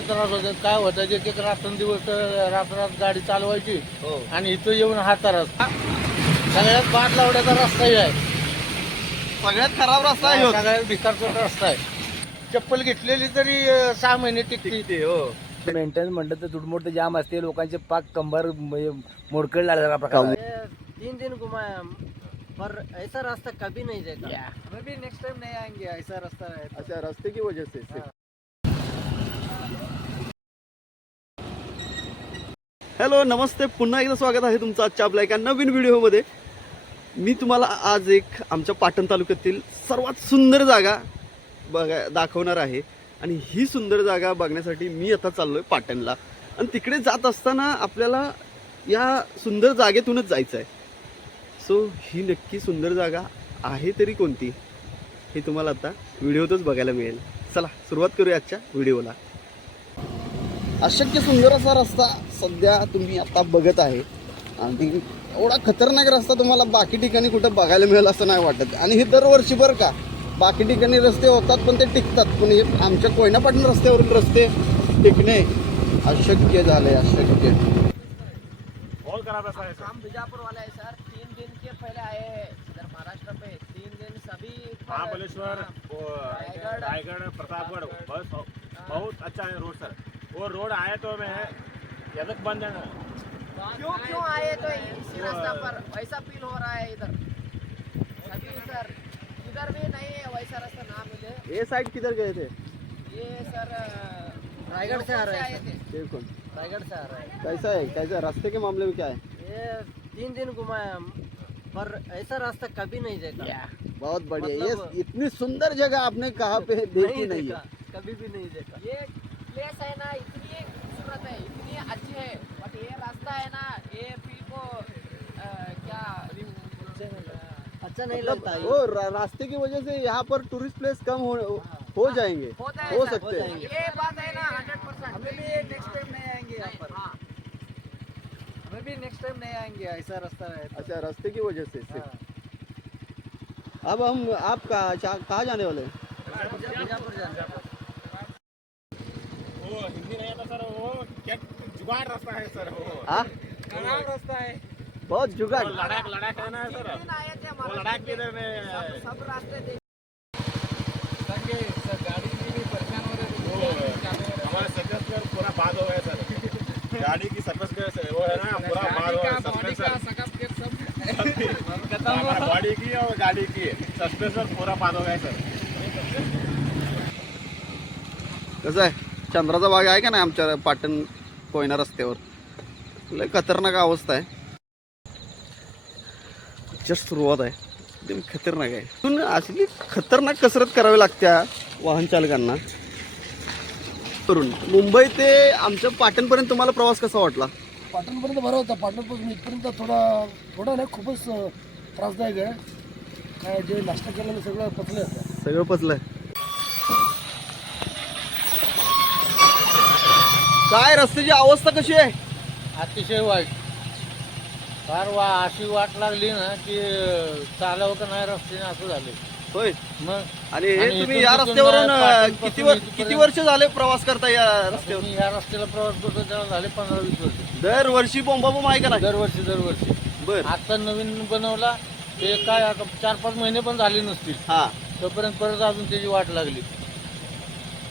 त्रास होतात काय होतं? एक एक रात्रंदिवस रात्रात गाडी चालवायची हो. आणि इथं येऊन हा त्रास सगळ्यात बाट लावण्याचा रस्ताही आहे. सगळ्यात खराब रस्ता आहे ह्यो. सगळ्यात भिकारचा रस्ता आहे. चप्पल घेतलेली तरी अं, सहा महिने टिकते. टिकते, हो. मेंटेनन्स म्हणलं तर तुटमोठं जाम असते. लोकांचे पाक कंबर म्हणजे मोडकळ लागला प्रकार ये तीन दिन घुमाया हम, पर ऐसा रास्ता कभी नहीं देखा हमें भी नेक्स्ट टाइम नहीं आएंगे ऐसा रास्ता है अच्छा रस्ते की वजह से सिर्फ. हॅलो नमस्ते. पुन्हा एकदा स्वागत आहे तुमचं आजच्या आपल्या एका नवीन व्हिडिओमध्ये. मी तुम्हाला आज एक आमच्या पाटण तालुक्यातील सर्वात सुंदर जागा बघा दाखवणार आहे. आणि ही सुंदर जागा बघण्यासाठी मी आता चाललो आहे पाटणला. आणि तिकडे जात असताना आपल्याला या सुंदर जागेतूनच जायचं आहे सो ही नक्की सुंदर जागा आहे तरी कोणती? हे तुम्हाला आता व्हिडिओतच बघायला मिळेल. चला सुरुवात करूया आजच्या व्हिडिओला. अशक्य सुंदर असा रस्ता सध्या तुम्ही आता बघत आहे. आणि एवढा खतरनाक रस्ता तुम्हाला बाकी ठिकाणी कुठं बघायला मिळेल असं नाही वाटत. आणि हे दरवर्षी बरं का बाकी ठिकाणी रस्ते होतात पण ते टिकतात. पण हे आमच्या कोयनापाटण रस्त्यावरील रस्ते टिकणे अशक्य झाले अशक्य. हम बीजापुर वाले हैं सर. तीन दिन के पहले आए हैं इधर महाराष्ट्र पे. तीन दिन सभी महाबलेश्वर रायगढ़। रायगढ़ प्रतापगढ़. बस बहुत अच्छा है रोड सर. वो रोड आए तो मैं यदक बन जाना क्यों क्यों आए तो इसी रास्ता पर? वैसा फील हो रहा है इधर। सभी सर इधर भी नहीं है वैसा रास्ता ना मिले। ये साइड किधर गए थे? ये सर रायगढ़ से आ रहे हैं ये कौन रायगढ़ से आ रहे हैं। कैसा है? कैसा रास्ते के मामले में क्या है? ये तीन दिन घुमाया हम, पर ऐसा रास्ता कभी नहीं देखा। बहुत बढ़िया। मतलब- ये इतनी सुंदर जगह आपने कहा पे देखी नहीं है। कभी भी नहीं देखा। ये प्लेस है ना इतनी खूबसूरत है इतनी अच्छी है। बट ये रास्ता है ना ये फील को क्या अच्छा नहीं मतलब लगता वो रास्ते की वजह से यहाँ पर टूरिस्ट प्लेस कम हो हो जाएँगे। होता है हो सकते हैं। ये बात है ना हंड्रेड परसेंट हमें भी नेक्स्ट टाइम नहीं आएँगे यहाँ पर। हाँ। हमें भी नेक्स्ट टाइम नहीं आएँगे ऐसा रास्ता है अच्छा रास्ते की वजह से सिर्फ़। हाँ। अब हम आप कहाँ कहाँ जाने वाले हैं? है सर. हाँ. है? बहुत जुगाड़. वो लड़ाक लड़ाक है ना सर. लड़ाक भी में। सब रास्ते देख गाड़ी भी परेशान हो वो हमारा सर्कस में पूरा बाद हो गया सर. गाड़ी की सर्विस में से वो है ना पूरा बाद हो गया सस्पेंसर हमारा बॉडी की और गाड़ी की सस्पेंसर पूरा बाद हो गया सर. कसं आहे? चंद्राचा बाग आहे का नाही आमच्या पाटण कोयना रस्त्यावर. लय खतरनाक अवस्था आहे. जस्ट सुरुवात आहे. एकदम खतरनाक आहे. पण असली खतरनाक कसरत करावी लागत्या वाहन चालकांना. करून मुंबई ते आमच्या पाटणपर्यंत तुम्हाला प्रवास कसा वाटला? पाटणपर्यंत बरं होता. पाटणपासून इथपर्यंत थोडा थोडा नाही खूपच त्रासदायक आहे. काय जे नाश्ता केलेलं सगळं पचलं सगळं पचलंय. काय रस्त्याची अवस्था कशी आहे? अतिशय वाईट. फार वा अशी वाट लागली ना की चालावं का नाही रस्त्याने असं झाले होय. मग आणि हे आणि तुम्ही इथून या रस्त्यावरून किती वर किती वर्ष झाले प्रवास करता या रस्त्यावर? मी ह्या रस्त्याला प्रवास करतो त्याला झाले पंधरा वीस वर्ष. दरवर्षी बोंबाबोंब आहे का नाही? दरवर्षी दरवर्षी. बर. आता नवीन बनवला ते काय आता चार पाच महिने पण झाले नसतील. हा. तोपर्यंत परत अजून त्याची वाट लागली.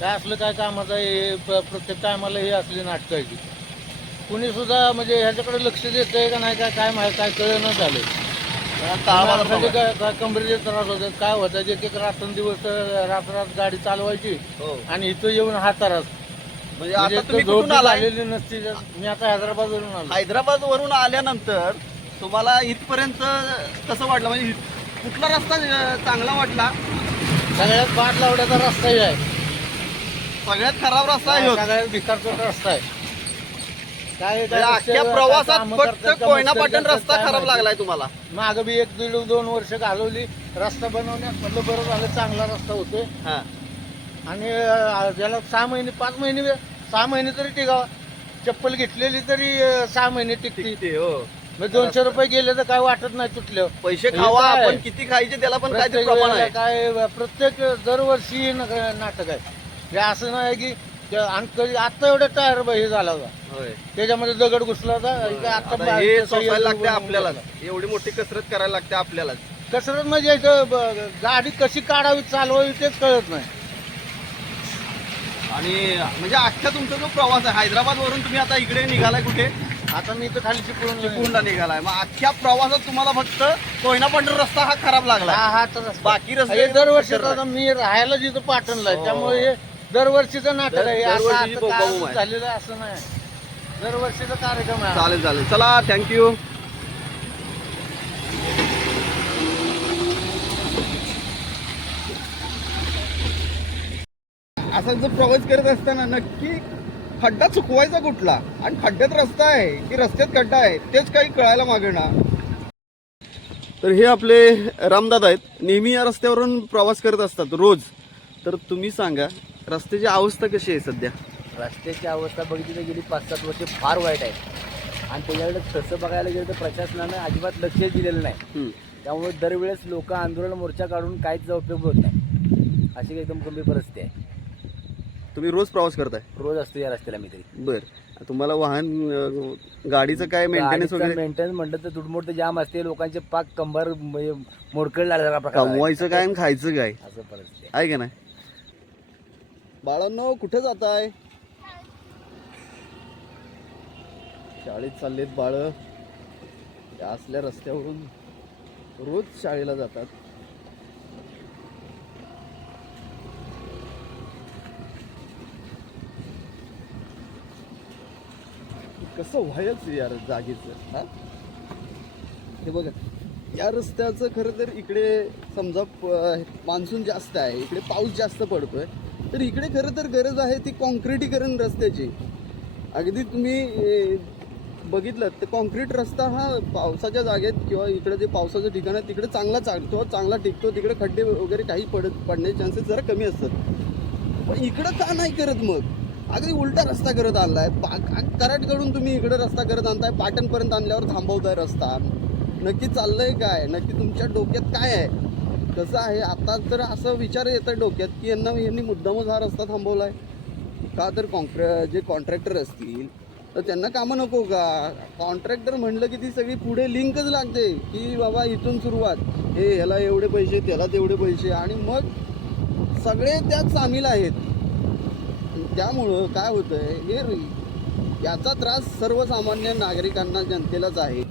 काय असलं काय कामाचं हे प- प्रत्येक टायमाला हे असली नाटकं आहे ती. कुणी सुद्धा म्हणजे ह्याच्याकडे लक्ष देत आहे का नाही काय काय माहिती काय कळणं झालं काय काय कमरेचे त्रास होतात काय होतात एक एक रात्रंदिवस रात्रात गाडी चालवायची हो. आणि इथं येऊन हा त्रास म्हणजे म्हणजे आता तुम्ही झोप कुठून बी आलाय? झालेली नसती तर मी आता हैदराबाद वरून आलो. हैदराबाद वरून आल्यानंतर तुम्हाला इथपर्यंत कसं वाटलं? म्हणजे कुठला रस्ता अं, चांगला वाटला? सगळ्यात बाट लावण्याचा रस्ताही आहे. सगळ्यात खराब रस्ता आहे ह्यो. सगळ्यात भिकारचा रस्ता आहे. काय म्हणजे अख्ख्या प्रवासात फक्त कोयना पाटण रस्ता खराब लागलाय तुम्हाला? माग बी एक दीड दोन वर्ष घालवली. रस्ता बनवण्यात म्हटलं बरं झालं चांगला रस्ता होतोय. हा. आणि अं, ज्याला सहा महिने पाच महिने सहा महिने तरी टिकावा. चप्पल घेतलेली तरी अं, सहा महिने टिकते. हो. मग दोनशे रुपये गेले तर काय वाटत नाही तुटल्यावर पैसे हे खावा काय? आपण किती खायचे त्याला पण काहीतरी प्रत्येक प्रमाण काय प्रत्येक दरवर्षी न- नाटक आहे. हे असं नाही की त्या आणि कधी आता एवढा टायर हे झाला होता. होय. त्याच्यामध्ये दगड घुसला होता आता हे सोसायला लागते टाकलं. एवढी मोठी कसरत करायला लागते आपल्यालाच. कसरत म्हणजे इथं ब- गाडी कशी काढावी चालवावी तेच कळत नाही. आणि म्हणजे अख्खा तुमचा जो प्रवास आहे हैदराबाद वरून तुम्ही आता इकडे निघालाय कुठे? आता मी इथं खाली चिपळून चिपळूणला निघालाय. मग अख्ख्या प्रवासात तुम्हाला फक्त कोयना पंढर रस्ता हा खराब लागला हा हा तर. बाकी रस्ते दरवर्षी मी राहायला जिथं पाटणला आहे हो. त्यामुळे हे दरवर्षीचं नाटक दर- आहे असं दरवर्षीची आता बोंबाबोंब काय आहे. झालेलं असं नाही. दरवर्षीचा कार्यक्रम आहे. चालेल चालेल. चला थँक्यू असा जो प्रवास करत असताना नक्की खड्डा चुकवायचा कुठला? आणि खड्ड्यात रस्ता आहे की रस्त्यात खड्डा आहे तेच काही कळायला मागणार तर हे आपले रामदादा आहेत. नेहमी या रस्त्यावरून प्रवास करत असतात रोज. तर तुम्ही सांगा रस्त्याची अवस्था कशी आहे सध्या? रस्त्याची अवस्था बघितली तर गेली पाच सात वर्षे फार वाईट आहे. आणि त्याच्याकडे तसं बघायला गेलं तर प्रशासनानं अजिबात लक्षच दिलेलं नाही. त्यामुळे दरवेळेस लोक आंदोलन मोर्चा काढून काहीच उपयोग होत नाही. अशी एकदम गंभीर परिस्थिती आहे. तुम्ही रोज प्रवास करताय? रोज असतो या रस्त्याला मी तरी. बर. तुम्हाला वाहन गाडीचं काय मेंटेनन्स वगैरे? मेंटेनन्स म्हटलं तर तुटमोठं जाम असते. लोकांचे पाक कंबर म्हणजे मोडकळ लागला. कमवायचं काय आणि खायचं काय? असं परिस्थिती. आहे का नाही? बाळांनो कुठे जात आहे शाळेत चाललेत बाळ. या असल्या रस्त्यावरून रोज शाळेला जातात. कसं व्हायच यार जागेचं हा? हे बघा या रस्त्याचं खरं तर इकडे समजा मान्सून जास्त आहे इकडे पाऊस जास्त पडतोय. तर इकडे खरं तर गरज आहे ती कॉन्क्रिटीकरण रस्त्याची. अगदी तुम्ही बघितलं तर कॉन्क्रीट रस्ता हा पावसाच्या जागेत किंवा इकडे जे पावसाचं ठिकाण आहे तिकडे चांगला चालतो चांगला टिकतो तिकडे खड्डे वगैरे काही पडत पडण्याचे चान्सेस जरा कमी असतात. पण इकडं का नाही करत मग? अगदी उलटा रस्ता करत आणलाय. पा कराडकडून तुम्ही इकडे रस्ता करत आणताय पाटणपर्यंत आणल्यावर थांबवताय रस्ता. नक्की चाललंय काय? नक्की तुमच्या डोक्यात काय आहे? कसं आहे आता तर असं विचार येतं आहे डोक्यात की यांना यांनी मुद्दामच हा रस्ता थांबवलाय. का तर कॉन्ट्रॅ जे कॉन्ट्रॅक्टर असतील तर त्यांना कामं नको का? कॉन्ट्रॅक्टर म्हणलं की ती सगळी पुढे लिंकच लागते की बाबा इथून सुरुवात. हे ह्याला एवढे पैसे त्याला तेवढे पैसे आणि मग सगळे त्यात सामील आहेत. त्यामुळं काय होतंय हे याचा त्रास सर्वसामान्य नागरिकांना जनतेलाच आहे.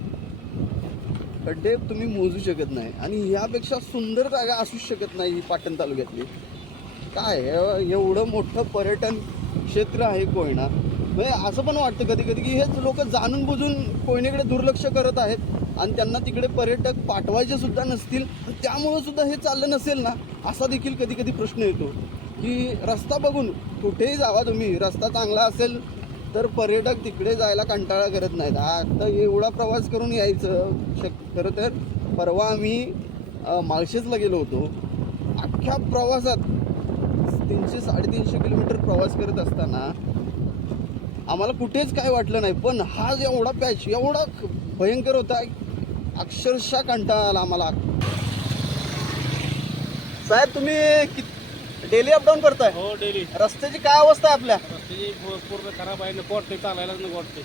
खड्डे तुम्ही मोजू शकत नाही. आणि ह्यापेक्षा सुंदर जागा असूच शकत नाही ही पाटण तालुक्यातली. काय एवढं मोठं पर्यटन क्षेत्र आहे कोयना. म्हणजे असं पण वाटतं कधी कधी की हेच लोक जाणून बुजून कोयनेकडे दुर्लक्ष करत आहेत आणि त्यांना तिकडे पर्यटक पाठवायचे सुद्धा नसतील त्यामुळं सुद्धा हे चाललं नसेल ना असा देखील कधी कधी प्रश्न येतो. की रस्ता बघून कुठेही जावा तुम्ही रस्ता चांगला असेल तर पर्यटक तिकडे जायला कंटाळा करत नाहीत. आता एवढा प्रवास करून यायचं शक खरं तर परवा आम्ही माळशेजला गेलो होतो. अख्ख्या प्रवासात तीनशे साडेतीनशे किलोमीटर प्रवास करत असताना आम्हाला कुठेच काय वाटलं नाही. पण हा एवढा पॅच एवढा भयंकर होता अक्षरशः कंटाळा आला आम्हाला. साहेब तुम्ही डेली अपडाऊन करताय? हो डेली. रस्त्याची काय अवस्था आहे आपल्या? पू- पूर्ण खराब आहे नको वाटते चालायलाच नको वाटते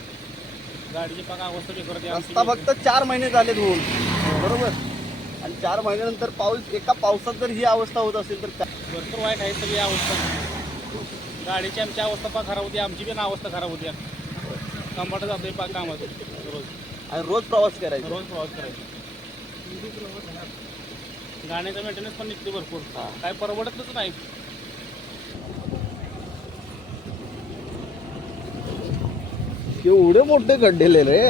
गाडीची पाका अवस्था होती आमची. रस्ता फक्त चार महिने झालेत होऊन. बरोबर. आणि चार महिन्यानंतर पाऊस एका पावसात जर ही अवस्था होत असेल तर काय? भरपूर वाईट आहे सगळी अवस्था. गाडीची आमची अवस्था पाक खराब होती आमची पण अवस्था खराब होती. कंपाट जातोय पाक कामात. रोज. आणि रोज प्रवास करायचा. रोज प्रवास करायचा. गाण्याचा मेंटेनन्स पण निघते भरपूर. काय परवडतच नाही. एवढे मोठे खड्डेले रे.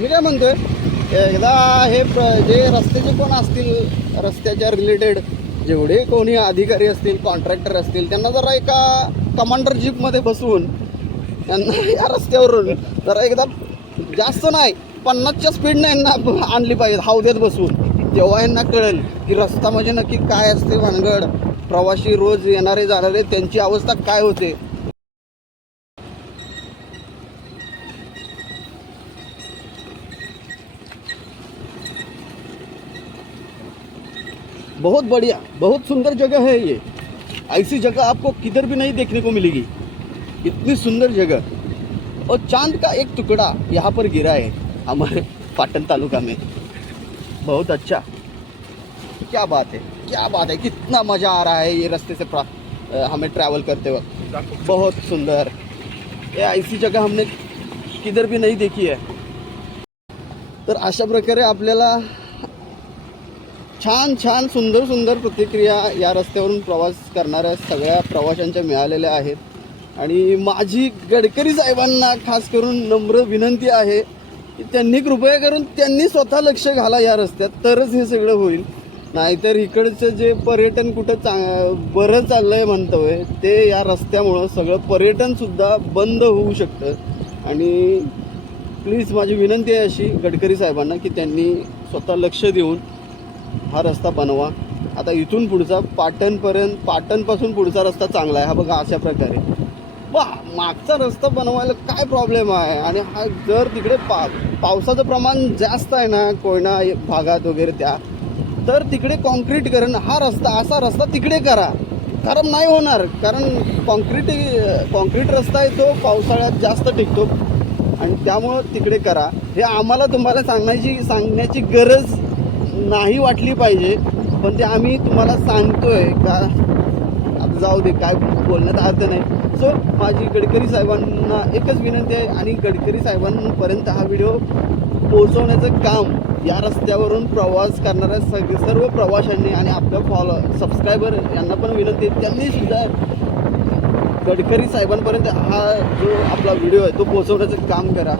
मी काय म्हणतोय? एकदा हे प्र- जे रस्त्याचे कोण असतील रस्त्याच्या रिलेटेड जेवढे कोणी अधिकारी असतील कॉन्ट्रॅक्टर असतील त्यांना जरा एका कमांडर जीपमध्ये बसवून त्यांना या रस्त्यावरून जरा एकदा जास्त नाही पन्नासच्या स्पीडने यांना आणली पाहिजे हाव देत बसून तेव्हा यांना कळेल की रस्ता म्हणजे नक्की काय असते भानगड प्रवासी रोज येणारे जाणारे त्यांची अवस्था काय होते बहुत बढ़िया, बहुत सुंदर जगह है ये। ऐसी जगह आपको किधर भी नहीं देखने को मिलेगी। इतनी सुंदर जगह। और चाँद का एक टुकड़ा यहाँ पर गिरा है, हमारे पाटन तालुका में। बहुत अच्छा। क्या बात है, क्या बात है, कितना मज़ा आ रहा है ये रास्ते से हमें ट्रैवल करते वक्त। बहुत सुंदर। ये ऐसी जगह हमने किधर भी नहीं देखी है। तर अशा प्रकारे आपल्याला छान छान सुंदर सुंदर प्रतिक्रिया या रस्त्यावरून प्रवास करणाऱ्या सगळ्या प्रवाशांच्या मिळालेल्या आहेत. आणि माझी गडकरी साहेबांना खास करून नम्र विनंती आहे की त्यांनी कृपया करून त्यांनी स्वतः लक्ष घाला या रस्त्यात तरच हे सगळं होईल. नाहीतर इकडचं जे पर्यटन कुठं चा बरं चाललं आहे म्हणतोय ते या रस्त्यामुळं सगळं पर्यटनसुद्धा बंद होऊ शकतं. आणि प्लीज माझी विनंती आहे अशी गडकरी साहेबांना की त्यांनी स्वतः लक्ष देऊन हा रस्ता बनवा. आता इथून पुढचा पाटणपर्यंत पाटणपासून पुढचा रस्ता चांगला आहे. हा बघा अशा प्रकारे. वा मागचा रस्ता बनवायला काय प्रॉब्लेम आहे? आणि हा जर तिकडे पा पावसाचं प्रमाण जास्त आहे ना कोयना भागात वगैरे त्या तर तिकडे कॉन्क्रीट करण हा रस्ता असा रस्ता तिकडे करा. कारण नाही होणार. कारण कॉन्क्रीट कॉन्क्रीट रस्ता आहे तो पावसाळ्यात जास्त टिकतो. आणि त्यामुळं तिकडे करा. हे आम्हाला तुम्हाला सांगण्याची सांगण्याची गरज नाही वाटली पाहिजे पण ते आम्ही तुम्हाला सांगतोय का? आता जाऊ दे काय बोलण्यात अर्थ नाही. सो माझी गडकरी साहेबांना एकच विनंती आहे आणि गडकरी साहेबांपर्यंत हा व्हिडिओ पोहोचवण्याचं काम या रस्त्यावरून प्रवास करणाऱ्या सग सर्व प्रवाशांनी आणि आपल्या फॉलो सबस्क्रायबर यांना पण विनंती आहे. त्यांनी सुद्धा गडकरी साहेबांपर्यंत हा जो आपला व्हिडिओ आहे तो पोहोचवण्याचं काम करा.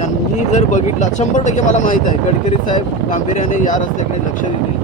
त्यांनी जर बघितला शंभर टक्के मला माहीत आहे गडकरी साहेब गांभीर्याने या रस्त्याकडे लक्ष दिले.